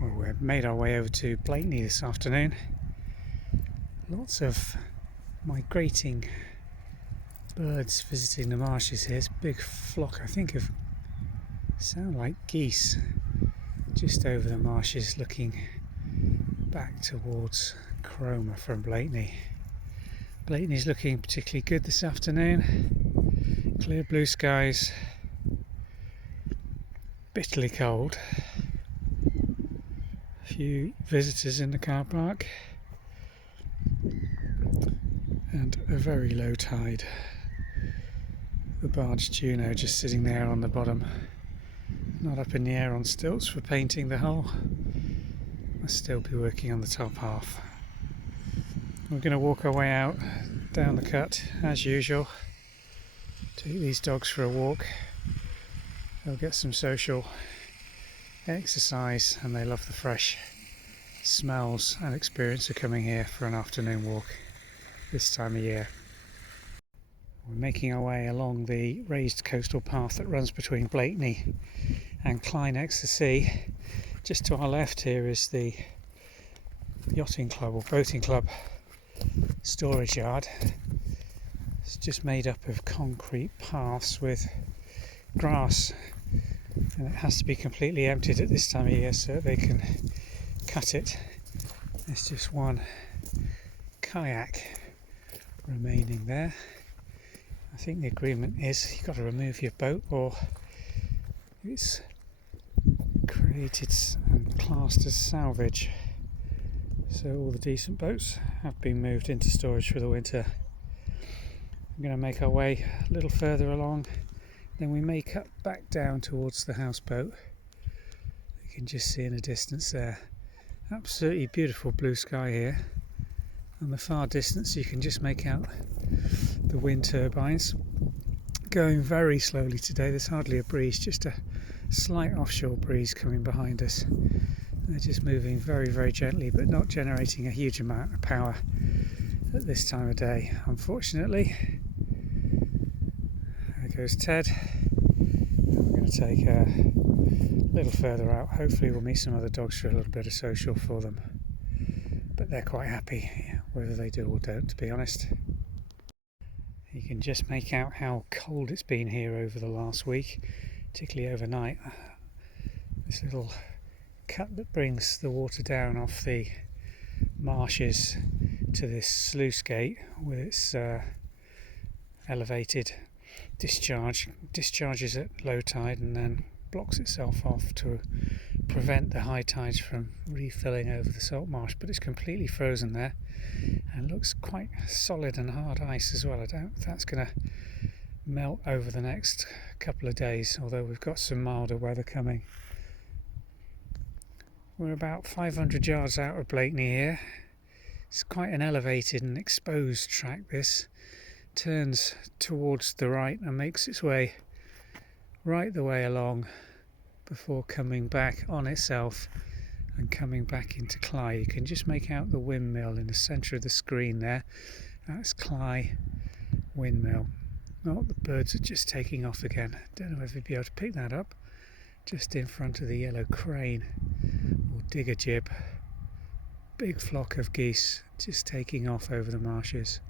Well, we've made our way over to Blakeney this afternoon. Lots of migrating birds visiting the marshes here. It's a big flock, I think, of sound like geese just over the marshes looking back towards Cromer from Blakeney. Blakeney's looking particularly good this afternoon. Clear blue skies, bitterly cold. A few visitors in the car park and a very low tide. The barge Juno just sitting there on the bottom, not up in the air on stilts for painting the hull. Must still be working on the top half. We're going to walk our way out down the cut as usual. Take these dogs for a walk. They'll get some social exercise and they love the fresh smells and experience of coming here for an afternoon walk this time of year. We're making our way along the raised coastal path that runs between Blakeney and Clyde next to the sea. Just to our left here is the yachting club or boating club storage yard. It's just made up of concrete paths with grass, and it has to be completely emptied at this time of year so they can cut it. There's just one kayak remaining there. I think the agreement is you've got to remove your boat or it's created and classed as salvage. So all the decent boats have been moved into storage for the winter. We're going to make our way a little further along, then we may cut back down towards the houseboat. You can just see in the distance there. Absolutely beautiful blue sky here. On the far distance you can just make out the wind turbines going very slowly today. There's hardly a breeze, just a slight offshore breeze coming behind us. They're just moving very, very gently, but not generating a huge amount of power at this time of day, unfortunately. There goes Ted. We're going to take a little further out. Hopefully we'll meet some other dogs for a little bit of social for them. But they're quite happy, whether they do or don't, to be honest. You can just make out how cold it's been here over the last week, particularly overnight. This little cut that brings the water down off the marshes to this sluice gate with its elevated discharges at low tide and then blocks itself off to prevent the high tides from refilling over the salt marsh, but it's completely frozen there and looks quite solid and hard ice as well. I doubt if that's going to melt over the next couple of days, although we've got some milder weather coming. We're about 500 yards out of Blakeney here. It's quite an elevated and exposed track. This turns towards the right and makes its way right the way along before coming back on itself and coming back into Clyde. You can just make out the windmill in the centre of the screen there. That's Clyde windmill. Oh, the birds are just taking off again. Don't know if you'd be able to pick that up. Just in front of the yellow crane or digger jib. Big flock of geese just taking off over the marshes.